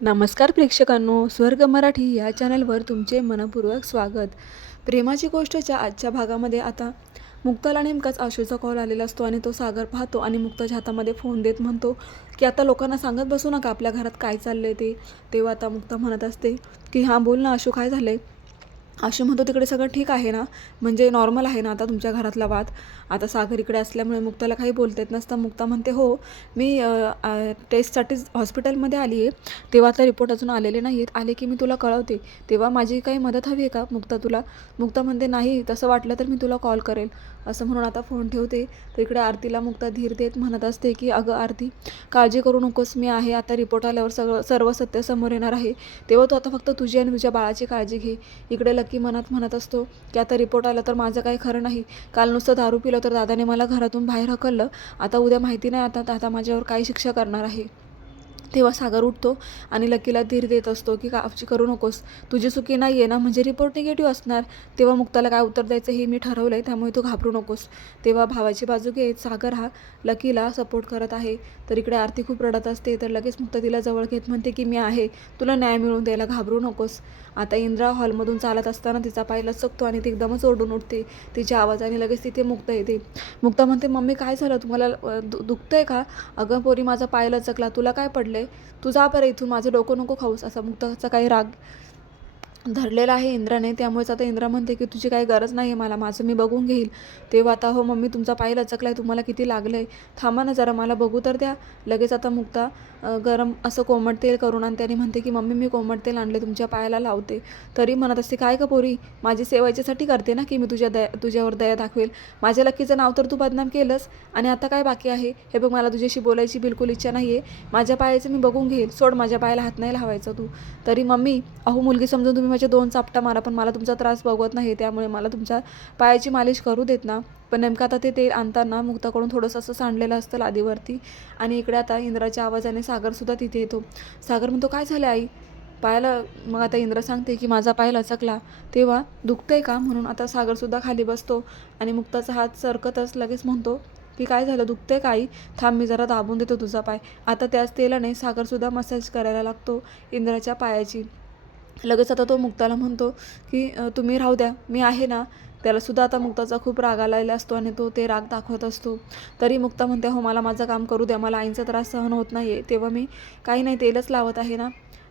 नमस्कार प्रेक्षकांनो स्वर्ग मराठी या चॅनलवर तुमचे मनपूर्वक स्वागत. प्रेमाची गोष्टच्या आजच्या भागामध्ये आता मुक्ताला नेमकाच आशूचा कॉल आलेला असतो आणि तो सागर पाहतो आणि मुक्ताच्या हातामध्ये फोन देत म्हणतो की आता लोकांना सांगत बसू नका आपल्या घरात काय चाललं आहे ते. तेव्हा आता मुक्ता म्हणत असते की हां बोल ना आशू काय झालं आहे असे म्हणतो तिकडे सगळं ठीक आहे ना. म्हणजे नॉर्मल आहे ना आता तुमच्या घरातला वाद. आता सागर इकडे असल्यामुळे मुक्ताला काही बोलता येत नसतं. मुक्ता म्हणते हो मी टेस्टसाठीच हॉस्पिटलमध्ये आली आहे. तेव्हा आता रिपोर्ट अजून आलेले नाही आहेत आले की मी तुला कळवते. तेव्हा माझी काही मदत हवी आहे का मुक्ता तुला? मुक्ता म्हणते नाही तसं वाटलं तर मी तुला कॉल करेल. असं म्हणून आता फोन ठेवते. तर इकडे आरतीला मुक्ता धीर देत म्हणत असते की अगं आरती काळजी करू नकोस. मी आहे. आता रिपोर्ट आल्यावर सगळं सर्व सत्य समोर येणार आहे. तेव्हा तू आता फक्त तुझी आणि तुझ्या बाळाची काळजी घे. इकडे की मनात म्हणत असतो की आता रिपोर्ट आला तर माझं काही खरं नाही. काल नुसतं दारू पिलं तर दादाने मला घरातून बाहेर हकललं. आता उद्या माहिती नाही आता दादा माझ्यावर काय शिक्षा करणार आहे? तेव्हा सागर उठतो आणि लकीला धीर देत असतो की काळजी करू नकोस. तुझी चुकी नाही आहे ना? म्हणजे रिपोर्ट निगेटिव्ह असणार. तेव्हा मुक्ताला काय उत्तर द्यायचं हे मी ठरवलं आहे त्यामुळे तू घाबरू नकोस. तेव्हा भावाची बाजू घेत सागर हा लकीला सपोर्ट करत आहे. तर इकडे आरती खूप रडत असते. तर लगेच मुक्ता तिला जवळ घेत म्हणते की मी आहे. तुला न्याय मिळवून द्यायला घाबरू नकोस. आता इंद्रा हॉलमधून चालत असताना तिचा पाय लचकतो आणि ती एकदमच ओढून उठते. तिच्या आवाजाने लगेच तिथे मुक्ता येते. मुक्ता म्हणते मम्मी काय झालं? तुम्हाला दु दुखतंय का? अगं पोरी माझा पाय लचकला. तुला काय पडलंय? तू जा बरं इथून माझं डोकं नको खाऊस असा मुक्ताचा काही राग धरलेला आहे इंद्राने. त्यामुळेच आता इंद्रा म्हणते की तुझी काही गरज नाही आहे मला. माझं मी बघून घेईल. तेव्हा आता हो मम्मी तुमचा पाय लचकला आहे तुम्हाला किती लागलं आहे थांबा ना जरा. मला बघू तर द्या. लगेच आता मुक्ता गरम असं कोमट तेल करून आणि त्याने म्हणते की मम्मी मी कोमट तेल आणले. तुमच्या पायाला लावते. तरी म्हणत असते काय का पोरी? माझी सेवा याच्यासाठी करते ना की मी तुझ्या दया तुझ्यावर दया दाखवेल? माझ्या लक्कीचं नाव तर तू बदनाम केलंस. आणि आता काय बाकी आहे? हे बघ मला तुझ्याशी बोलायची बिलकुल इच्छा नाही आहे माझ्या पायाचं मी बघून घेईल. सोड माझ्या पायाला हात नाही लावायचा तू. तरी मम्मी अहो मुलगी समजून तुम्ही माझ्या दोन चापटा मारा पण मला तुमचा त्रास बघवत नाही त्यामुळे मला तुमच्या पायाची मालिश करू देत ना. पण नेमकं आता ते तेल आणताना मुक्ताकडून थोडंसं असं सांडलेलं असतं लादीवरती आणि इकडे आता इंद्राच्या आवाजाने सागरसुद्धा तिथे येतो. सागर म्हणतो काय झालं आई? पायाला मग आता इंद्र सांगते की माझा पाय लचकला. तेव्हा दुखतंय का? म्हणून आता सागरसुद्धा खाली बसतो आणि मुक्ताचा हात सरकतच लगेच म्हणतो की काय झालं? दुखतंय का आई? थांब मी जरा दाबून देतो तुझा पाय. आता त्याच तेलाने सागरसुद्धा मसाज करायला लागतो इंद्राच्या पायाची. लगेच आता तो मुक्ताला म्हणतो की तुम्ही राहू द्या. मी आहे ना. त्यालासुद्धा आता मुक्ताचा खूप राग आलेला असतो आणि तो ते राग दाखवत असतो. तरी मुक्ता म्हणते हो मला माझं काम करू द्या. मला आईंचा त्रास सहन होत नाही आहे तेव्हा मी काही नाही तेलच लावत आहे ना.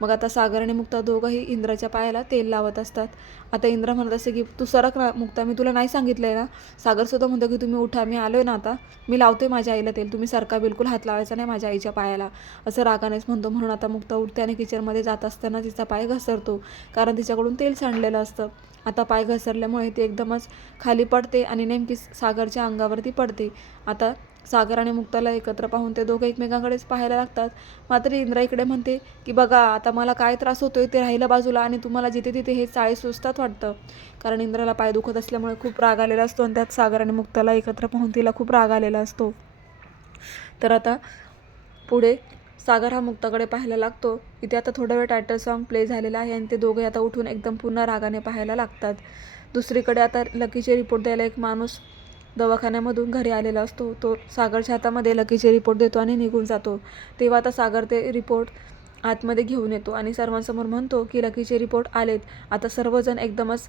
मग आता सागर आणि मुक्ता दोघंही इंद्राच्या पायाला तेल लावत असतात. आता इंद्र म्हणत असते की तू सरक ना मुक्ता मी तुला नाही सांगितलं आहे ना सागरसुद्धा म्हणतो की तुम्ही उठा मी आलो आहे ना आता. मी लावते माझ्या आईला तेल. तुम्ही सरका बिलकुल हात लावायचा नाही माझ्या आईच्या पायाला. असं रागानेच म्हणतो. म्हणून आता मुक्ता उठते आणि किचनमध्ये जात असताना तिचा पाय घसरतो कारण तिच्याकडून तेल सांडलेलं असतं. आता पाय घसरल्यामुळे ती एकदमच खाली पडते आणि नेमकी सागरच्या अंगावरती पडते. आता सागर आणि मुक्ताला एकत्र पाहून ते दोघं एकमेकांकडेच पाहायला लागतात. मात्र इंद्रा इकडे म्हणते की बघा आता मला काय त्रास होतोय ते राहिलं बाजूला आणि तुम्हाला जिथे तिथे हे चाळे सुचतात वाटतं. कारण इंद्राला पाय दुखत असल्यामुळे खूप राग आलेला असतो आणि त्यात सागर आणि मुक्ताला एकत्र पाहून तिला खूप राग आलेला असतो. तर आता पुढे सागर हा मुक्ताकडे पाहायला लागतो. इथे आता थोडा वेळ टायटल सॉन्ग प्ले झालेला आहे आणि ते दोघे आता उठून एकदम पुन्हा रागाने पाहायला लागतात. दुसरीकडे आता लकीचे रिपोर्ट द्यायला एक माणूस दवाखान्यामधून घरी आलेला असतो. तो सागरच्या हातामध्ये लकीचे रिपोर्ट देतो आणि निघून जातो. तेव्हा आता सागर ते रिपोर्ट आतमध्ये घेऊन येतो आणि सर्वांसमोर म्हणतो की लकीचे रिपोर्ट आलेत. आता सर्वजण एकदमच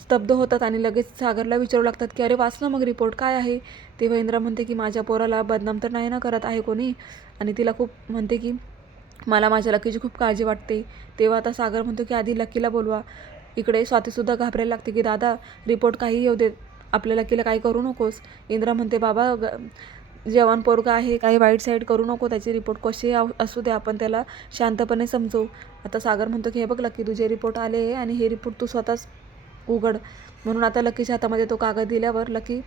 स्तब्ध होतात आणि लगेच सागरला विचारू लागतात की अरे वाचलं मग रिपोर्ट. काय आहे? तेव्हा इंद्रा म्हणते की माझ्या पोराला बदनाम तर नाही ना करत आहे कोणी? आणि तिला खूप म्हणते की मला माझ्या लकीची खूप काळजी वाटते. तेव्हा आता सागर म्हणतो की आधी लकीला बोलवा. इकडे स्वातीसुद्धा घाबरायला लागते की दादा रिपोर्ट काही येऊ देत आपल्या केलं काही करू नकोस. इंद्रा म्हणते बाबा ग जवान पोरगा आहे काही वाईट साईड करू नको त्याचे रिपोर्ट कसे असू दे आपण त्याला शांतपणे समजवू. आता सागर म्हणतो की हे बघ लकी तुझे रिपोर्ट आले आणि हे रिपोर्ट तू स्वतःच उघड. म्हणून आता लकीच्या हातामध्ये तो कागद दिल्यावर लकी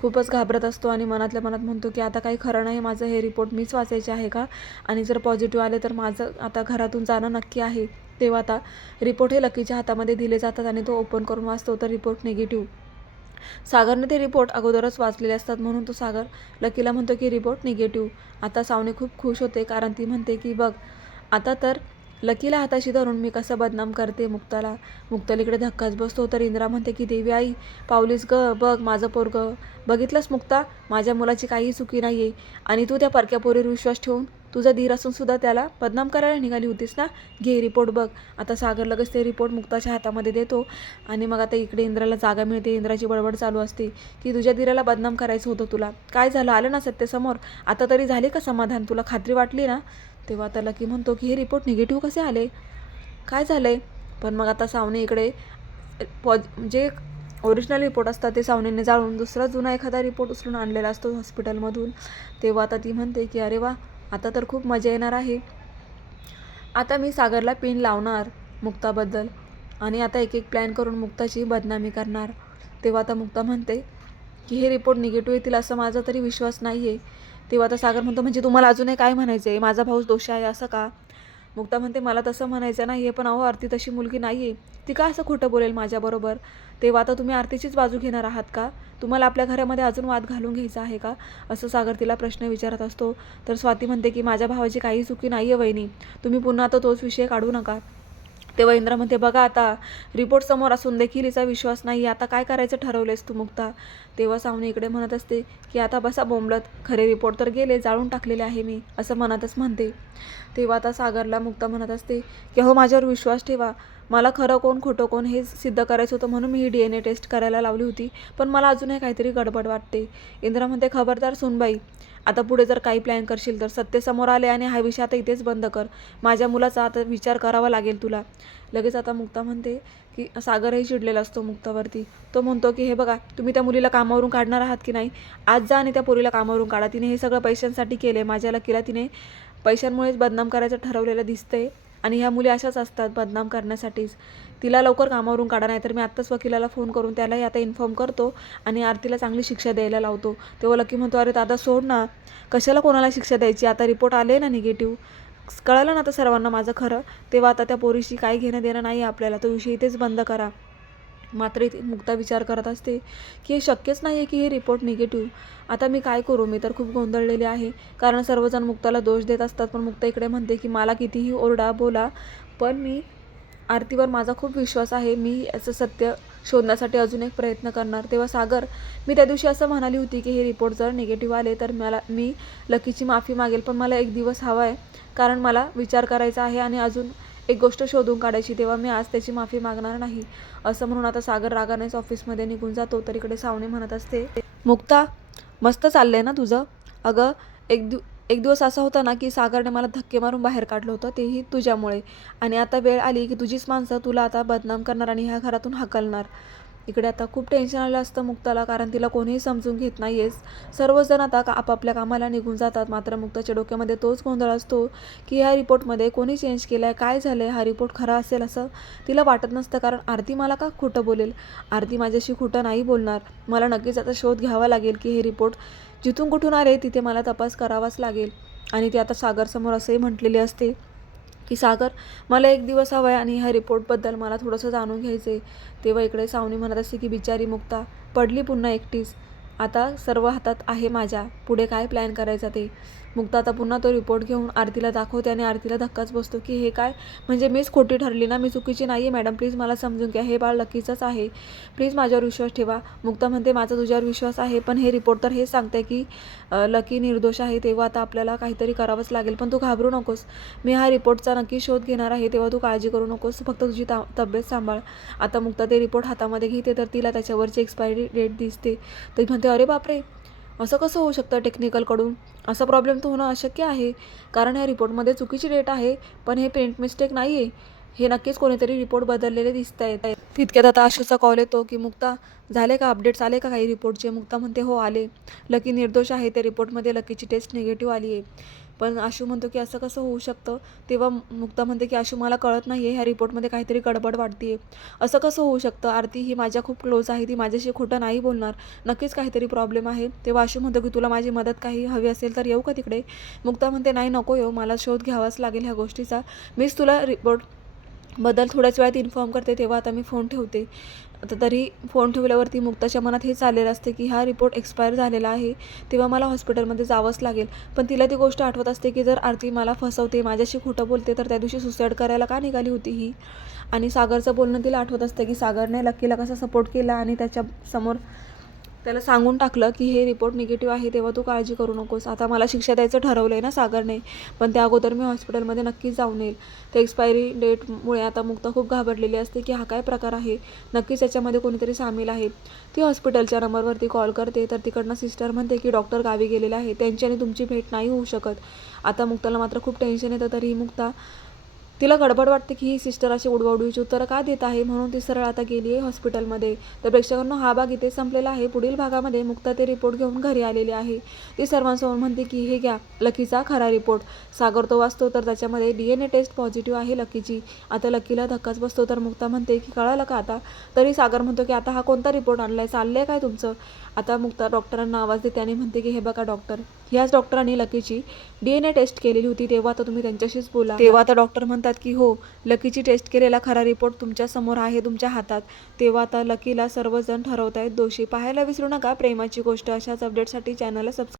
खूपच घाबरत असतो आणि मनातल्या मनात म्हणतो की आता काही खरं नाही माझं हे रिपोर्ट मीच वाचायचे आहे का? आणि जर पॉझिटिव्ह आले तर माझं आता घरातून जाणं नक्की आहे. तेव्हा आता रिपोर्ट हे लकीच्या हातामध्ये दिले जातात आणि तो ओपन करून वाचतो तर रिपोर्ट निगेटिव्ह. सागरने ते रिपोर्ट अगोदरच वाचलेले असतात म्हणून तो सागर लकीला म्हणतो की रिपोर्ट निगेटिव्ह आता सावनी खूप खुश होते कारण ती म्हणते की बघ आता तर लकीला हाताशी धरून मी कसं बदनाम करते मुक्ताला. मुक्तालीकडे धक्काच बसतो तर इंद्रा म्हणते की देवी आई पावलीस ग बघ माझं पोरग. बघितलंस मुक्ता? माझ्या मुलाची काही चुकी नाही आहे आणि तू त्या परक्या पोरीवर विश्वास ठेवून तुझा धीर असून सुद्धा त्याला बदनाम करायला निघाली होतीस ना? घे रिपोर्ट बघ. आता सागर लगेच ते रिपोर्ट मुक्ताच्या हातामध्ये देतो. आणि मग आता इकडे इंद्राला जागा मिळते. इंद्राची बडबड चालू असते. की तुझ्या धीराला बदनाम करायचं होतं तुला. काय झालं? आलं ना सत्तेसमोर आता तरी झाले का समाधान? तुला खात्री वाटली ना? तेव्हा आता लकी म्हणतो की हे रिपोर्ट निगेटिव्ह कसे आले? काय झालं आहे पण मग आता सावने इकडे पॉज जे ओरिजिनल रिपोर्ट असतात ते सावनेने जाळून दुसरा जुना एखादा रिपोर्ट उचलून आणलेला असतो हॉस्पिटलमधून तेव्हा आता ती म्हणते की अरे वा! आता तर खूप मजा येणार आहे. आता मी सागरला पिन लावणार मुक्ताबद्दल आणि आता एक एक प्लॅन करून मुक्ताची बदनामी करणार. तेव्हा आता मुक्ता म्हणते की हे रिपोर्ट निगेटिव्ह येतील असं माझा तरी विश्वास नाही आहे तेव्हा आता सागर म्हणतो म्हणजे तुम्हाला अजूनही काय म्हणायचं आहे माझा भाऊच दोषी आहे असं का? मुक्ता म्हणते मला तसं म्हणायचं नाही आहे पण अहो आरती तशी मुलगी नाही आहे ती का असं खोटं बोलेल माझ्याबरोबर? तेव्हा आता तुम्ही आरतीचीच बाजू घेणार आहात का? तुम्हाला आपल्या घरामध्ये अजून वाद घालून घ्यायचा आहे का? असं सागर तिला प्रश्न विचारत असतो. तर स्वाती म्हणते की माझ्या भावाची काही चुकी नाही आहे वहिनी. तुम्ही पुन्हा आता तोच विषय काढू नका. तेव्हा इंद्र म्हणते बघा आता रिपोर्ट समोर असून देखील हिचा विश्वास नाही आता काय करायचं ठरवलेस तू मुक्ता? तेव्हा सावनी इकडे म्हणत असते की आता बसा बोंबलत खरे रिपोर्ट तर गेले जाळून टाकलेले आहे मी असं मनातच म्हणते. तेव्हा आता सागरला मुक्ता म्हणत असते की हो माझ्यावर विश्वास ठेवा मला खरं कोण खोटं कोण हे सिद्ध करायचं होतं म्हणून मी ही डी एन ए टेस्ट करायला लावली होती. पण मला अजूनही काहीतरी गडबड वाटते. इंद्रा म्हणते खबरदार सुनबाई आता पुढे जर काही प्लॅन करशील तर सत्तेसमोर आले आणि हा विषय आता इथेच बंद कर. माझ्या मुलाचा आता विचार करावा लागेल तुला. लगेच आता मुक्ता म्हणते की सागरही चिडलेला असतो मुक्तावरती. तो म्हणतो की हे बघा तुम्ही त्या मुलीला कामावरून काढणार आहात की नाही? आज जा आणि त्या पोरीला कामावरून काढा. तिने हे सगळं पैशांसाठी केले माझ्या लकीला तिने पैशांमुळेच बदनाम करायचं ठरवलेलं दिसतंय. आणि ह्या मुली अशाच असतात बदनाम करण्यासाठीच तिला लवकर कामावरून काढा नाही तर मी आत्ताच वकिलाला फोन करून त्यालाही आता इन्फॉर्म करतो आणि आरतीला चांगली शिक्षा द्यायला लावतो. तेव्हा लकी म्हणतो अरे दादा सोड ना. कशाला कोणाला शिक्षा द्यायची? आता रिपोर्ट आले ना निगेटिव्ह कळालं ना आता सर्वांना माझं खरं? तेव्हा आता त्या पोरीशी काही घेणं देणं नाही आपल्याला. तो विषय इथेच बंद करा. मात्र इथे मुक्ता विचार करत असते की हे शक्यच नाही आहे की हे रिपोर्ट निगेटिव्ह आता मी काय करू? मी तर खूप गोंधळलेले आहे. कारण सर्वजण मुक्ताला दोष देत असतात. पण मुक्ता इकडे म्हणते की मला कितीही ओरडा बोला पण मी आरतीवर माझा खूप विश्वास आहे. मी याचं सत्य शोधण्यासाठी अजून एक प्रयत्न करणार. तेव्हा सागर मी त्या दिवशी असं म्हणाली होती की हे रिपोर्ट जर निगेटिव्ह आले तर मला मी लकीची माफी मागेल पण मला एक दिवस हवा आहे कारण मला विचार करायचा आहे आणि अजून एक गोष्ट शोधून काढायची तेव्हा मी आज त्याची माफी मागणार नाही. असं म्हणून आता सागर रागानेच ऑफिसमध्ये निघून जातो. तर इकडे सावणी म्हणत असते मुक्ता मस्त चाललंय ना तुझं? अगं एक दिव एक दिवस असा होता ना की सागरने मला धक्के मारून बाहेर काढलं होतं तेही तुझ्यामुळे. आणि आता वेळ आली की तुझीच माणसं तुला आता बदनाम करणार आणि ह्या घरातून हाकलणार. इकडे आता खूप टेन्शन आलं असतं मुक्ताला कारण तिला कोणीही समजून घेत नाही आहेस सर्वजण आता का आपापल्या कामाला निघून जातात. मात्र मुक्ताच्या डोक्यामध्ये तोच गोंधळ असतो की ह्या रिपोर्टमध्ये कोणी चेंज केलं आहे काय झालं आहे हा रिपोर्ट खरा असेल असं तिला वाटत नसतं. कारण आरती मला का खोटं बोलेल? आरती माझ्याशी खोटं नाही बोलणार. मला नक्कीच आता शोध घ्यावा लागेल की हे रिपोर्ट जिथून कुठून आले तिथे मला तपास करावाच लागेल. आणि ती आता सागरसमोर असंही म्हटलेली असते. की सागर मला एक दिवस हवा आहे आणि ह्या रिपोर्टबद्दल मला थोडंसं जाणून घ्यायचं आहे तेव्हा इकडे सावनी म्हणत असते की बिचारी मुक्ता पडली पुन्हा एकटीच. आता सर्व हातात आहे माझ्या. पुढे काय प्लॅन करायचा ते? मुक्ता आता पुन्हा तो रिपोर्ट घेऊन आरतीला दाखवते आणि आरतीला धक्काच बसतो की हे काय? म्हणजे मीच खोटी ठरली ना मी चुकीची नाही आहे मॅडम प्लीज मला समजून घ्या. हे बाळ लकीचंच आहे. प्लीज माझ्यावर विश्वास ठेवा. मुक्ता म्हणते माझा तुझ्यावर विश्वास आहे पण हे रिपोर्ट तर हेच सांगते की लकी निर्दोष आहे तेव्हा आता आपल्याला काहीतरी करावंच लागेल. पण तू घाबरू नकोस. मी हा रिपोर्टचा नक्की शोध घेणार आहे तेव्हा तू काळजी करू नकोस. फक्त तुझी ता तब्येत सांभाळ. आता मुक्ता ते रिपोर्ट हातामध्ये घेते तर तिला त्याच्यावरची एक्सपायरी डेट दिसते. ती म्हणते अरे बापरे! असं कसं होऊ शकतं टेक्निकलकडून असा प्रॉब्लेम तर होणं अशक्य आहे. कारण ह्या रिपोर्टमध्ये चुकीची डेट आहे पण हे प्रिंट मिस्टेक नाही आहे हे नक्कीच कोणीतरी रिपोर्ट बदललेले दिसत आहेत तितक्यात आता आशूचा कॉल येतो की मुक्ता झाले का अपडेट्स आले का काही रिपोर्टचे मुक्ता म्हणते हो आले. लकी निर्दोष आहे त्या रिपोर्टमध्ये लकीची टेस्ट निगेटिव्ह आली आहे. पण आशू म्हणतो की असं कसं होऊ शकतं? तेव्हा मुक्ता म्हणते की आशू मला कळत नाही आहे ह्या रिपोर्टमध्ये काहीतरी गडबड वाटते असं कसं होऊ शकतं? आरती ही माझ्या खूप क्लोज आहे. ती माझ्याशी खोटं नाही बोलणार. नक्कीच काहीतरी प्रॉब्लेम आहे. तेव्हा आशू म्हणतो की तुला माझी मदत काही हवी असेल तर येऊ का तिकडे? मुक्ता म्हणते नाही नको येऊ. मला शोध घ्यावाच लागेल ह्या गोष्टीचा. मीच तुला रिपोर्ट बदल थोड्याच वेळात इन्फॉर्म करते तेव्हा आता मी फोन ठेवते. आता तरी फोन ठेवल्यावरती मुक्ताच्या मनात हे चाललेलं असते की हा रिपोर्ट एक्सपायर झालेला आहे तेव्हा मला हॉस्पिटलमध्ये जावंच लागेल. पण तिला ती गोष्ट आठवत असते की जर आरती मला फसवते माझ्याशी खोटं बोलते तर त्या दिवशी सुसाईड करायला का निघाली होती ही? आणि सागरचं बोलणं तिला आठवत असतं की सागरने लकीला कसा सपोर्ट केला आणि त्याच्यासमोर त्याला सांगून टाकलं की हे रिपोर्ट निगेटिव्ह आहे तेव्हा तू काळजी करू नकोस. आता मला शिक्षा द्यायचं ठरवलं आहे ना सागरने पण त्या अगोदर मी हॉस्पिटलमध्ये नक्कीच जाऊन येईल. ते एक्सपायरी डेटमुळे आता मुक्ता खूप घाबरलेली असते की हा काय प्रकार आहे? नक्कीच याच्यामध्ये कोणीतरी सामील आहे. ती हॉस्पिटलच्या नंबरवरती कॉल करते तर तिकडनं सिस्टर म्हणते की डॉक्टर गावी गेलेले आहे. त्यांची आणि तुमची भेट नाही होऊ शकत. आता मुक्ताला मात्र खूप टेन्शन येतं तरीही मुक्ता तिला गडबड वाटते की ही सिस्टर अशी उडवाउडवीची उत्तरं का देत आहे म्हणून ती सरळ आता गेली आहे हॉस्पिटलमध्ये. तर प्रेक्षकांना हा भाग इथे संपलेला आहे. पुढील भागामध्ये मुक्ता ते रिपोर्ट घेऊन घरी आलेली आहे. ती सर्वांसमोर म्हणते की हे घ्या लकीचा खरा रिपोर्ट. सागर तो वाचतो तर त्याच्यामध्ये D N A test positive आहे लकीची. आता लकीला धक्काच बसतो तर मुक्ता म्हणते की कळालं का आता? तरी सागर म्हणतो की आता हा कोणता रिपोर्ट आणलाय? चाललंय काय तुमचं? आता मुक्ता डॉक्टरांना आवाज देते आणि म्हणते की हे बघा डॉक्टर ह्याच डॉक्टरांनी लकीची डी एन ए टेस्ट केलेली होती तेव्हा तर तुम्ही त्यांच्याशीच बोला. तेव्हा आता डॉक्टर म्हणतात की हो लकीची टेस्ट केलेला खरा रिपोर्ट तुमच्यासमोर आहे तुमच्या हातात. तेव्हा आता लकीला सर्वजण ठरवत आहेत दोषी. पाहायला विसरू नका प्रेमाची गोष्ट. अशाच अपडेटसाठी चॅनलला सबस्क्राईब